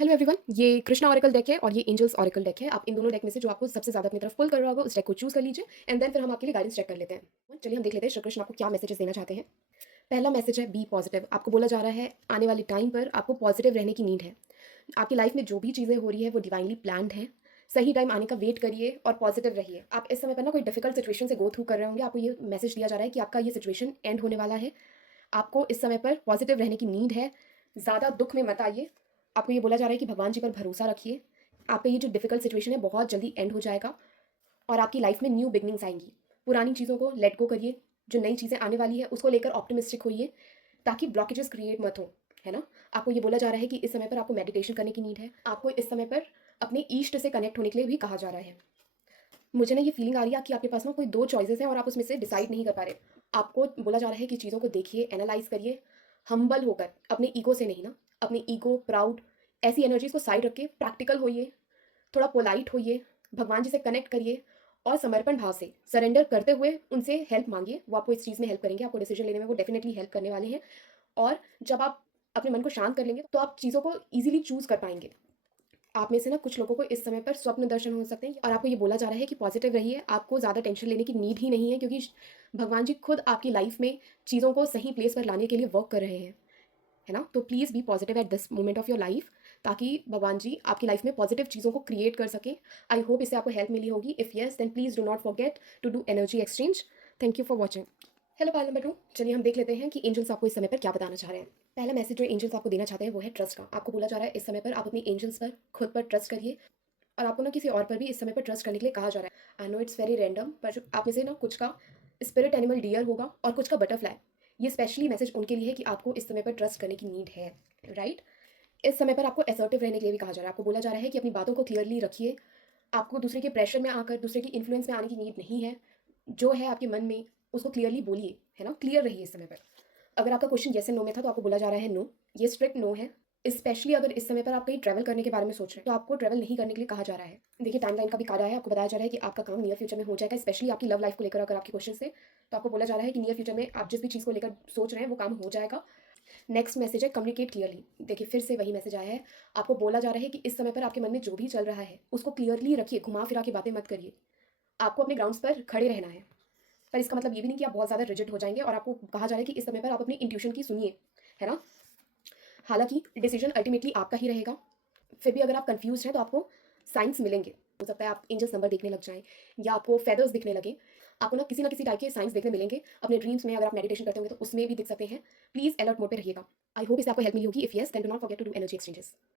Hello everyone, ये Krishna oracle deck है और ये एंजल्स ऑरेकल डेक है। आप इन दोनों डेक में से जो आपको सबसे ज़्यादा अपनी तरफ पुल कर रहा होगा उस डेक को चूज़ कर लीजिए एंड देन फिर हम आपके लिए गाइडेंस चेक कर लेते हैं। चलिए हम देख लेते हैं श्री कृष्ण आपको क्या मैसेजेस देना चाहते हैं। पहला मैसेज है बी पॉजिटिव। आपको बोला जा रहा है आने वाले टाइम पर आपको पॉजिटिव रहने की नीड है। आपकी लाइफ में जो भी चीज़ें हो रही है वो डिवाइनली प्लान्ड है। सही टाइम आने का वेट करिए और पॉजिटिव रहिए। आप इस समय पर ना कोई डिफिकल्ट सिचुएशन से गो थ्रू कर रहे होंगे, आपको ये मैसेज दिया जा रहा है कि आपका ये सिचुएशन एंड होने वाला है। आपको इस समय पर पॉजिटिव रहने की नीड है। ज़्यादा दुख में मत आइए। आपको ये बोला जा रहा है कि भगवान जी पर भरोसा रखिए। आपका ये जो डिफ़िकल्ट सिचुएशन है बहुत जल्दी एंड हो जाएगा और आपकी लाइफ में न्यू बिगनिंग्स आएँगी। पुरानी चीज़ों को लेट गो करिए, जो नई चीज़ें आने वाली है उसको लेकर ऑप्टिमिस्टिक होइए ताकि ब्लॉकेजेस क्रिएट मत हो, है ना? आपको ये बोला जा रहा है कि इस समय पर आपको मेडिटेशन करने की नीड है। आपको इस समय पर अपने ईष्ट से कनेक्ट होने के लिए भी कहा जा रहा है। मुझे ना ये फीलिंग आ रही है कि आपके पास ना कोई 2 चॉइसेस हैं और आप उसमें से डिसाइड नहीं कर पा रहे। आपको बोला जा रहा है कि चीज़ों को देखिए, एनालाइज़ करिए, हम्बल होकर, अपने ईगो से नहीं ना, अपने ईगो, प्राउड ऐसी एनर्जीज़ को साइड रख के प्रैक्टिकल होइए, थोड़ा पोलाइट होइए, भगवान जी से कनेक्ट करिए और समर्पण भाव से सरेंडर करते हुए उनसे हेल्प माँगिए। वो आपको इस चीज़ में हेल्प करेंगे, आपको डिसीजन लेने में वो डेफ़िनिटली हेल्प करने वाले हैं और जब आप अपने मन को शांत कर लेंगे, तो आप चीज़ों को ईज़िली चूज़ कर पाएँगे। आप में से ना कुछ लोगों को इस समय पर स्वप्न दर्शन हो सकते हैं और आपको ये बोला जा रहा है कि पॉजिटिव रहिए, आपको ज़्यादा टेंशन लेने की नीड ही नहीं है क्योंकि भगवान जी खुद आपकी लाइफ में चीज़ों को सही प्लेस पर लाने के लिए वर्क कर रहे हैं, है ना? तो please be positive at this moment of your life ताकि भगवान जी आपकी लाइफ में पॉजिटिव चीज़ों को क्रिएट कर सकें। आई होप इससे आपको हेल्प मिली होगी। If yes then please do not forget to do energy exchange. Thank you for watching. Hello pal number 2। चलिए हम देख लेते हैं कि एंजल्स आपको इस समय पर क्या बताना चाह रहे हैं। पहला मैसेज जो एंजल्स आपको देना चाहते हैं वो है ट्रस्ट का। आपको बोला जा रहा है इस समय पर आप अपनी एंजल्स पर, खुद पर ट्रस्ट करिए और आपको ना किसी और पर भी इस समय पर ट्रस्ट करने के लिए कहा जा रहा है। I know it's very random, पर जो आप में से ना कुछ का स्पिरिट एनिमल डियर होगा और कुछ का बटरफ्लाई। ये स्पेशली मैसेज उनके लिए है कि आपको इस समय पर ट्रस्ट करने की नीड है, राइट? इस समय पर आपको असर्टिव रहने के लिए भी कहा जा रहा है। आपको बोला जा रहा है कि अपनी बातों को क्लियरली रखिए। आपको दूसरे के प्रेशर में आकर, दूसरे की इन्फ्लुएंस में आने की नीड नहीं है। जो है आपके मन में, उसको क्लियरली बोलिए, है ना? क्लियर रहिए इस समय पर। अगर आपका क्वेश्चन येस एंड नो में था तो आपको बोला जा रहा है नो। ये स्ट्रिक्ट नो है। स्पेशली अगर इस समय पर आप कहीं ट्रैवल करने के बारे में सोच रहे हैं तो आपको ट्रैवल नहीं करने के लिए कहा जा रहा है। देखिए टाइमलाइन का भी कहा है, आपको बताया जा रहा है कि आपका काम नियर फ्यूचर में हो जाएगा। स्पेशली आपकी लव लाइफ को लेकर अगर आपके क्वेश्चन से, तो आपको बोला जा रहा है कि नियर फ्यूचर में आप जिस भी चीज़ को लेकर सोच रहे हैं वो काम हो जाएगा। नेक्स्ट मैसेज है कम्युनिकेट क्लियरली। देखिए फिर से वही मैसेज आया है। आपको बोला जा रहा है कि इस समय पर आपके मन में जो भी चल रहा है उसको क्लियरली रखिए, घुमा फिरा के बातें मत करिए। आपको अपने ग्राउंड्स पर खड़े रहना है। पर इसका मतलब ये भी नहीं कि आप बहुत ज़्यादा रिजिड हो जाएंगे और आपको कहा जा रहा है कि इस समय पर आप अपनी इंट्यूशन की सुनिए, है ना? हालाँकि डिसीजन अल्टीमेटली आपका ही रहेगा। फिर भी अगर आप कन्फ्यूज़्ड हैं तो आपको साइन्स मिलेंगे। हो सकता है आप एंजल्स नंबर देखने लग जाएँ या आपको फेदर्स दिखने लगें। आपको ना किसी टाइप के साइन्स देखने मिलेंगे। अपने ड्रीम्स में अगर आप मेडिटेशन करते होंगे तो उसमें भी दिख सकते हैं। प्लीज़ अलर्ट मोड पे रहिएगा। आई होप इससे आपको हेल्प मिली होगी। If yes then do not forget to do energy exchanges.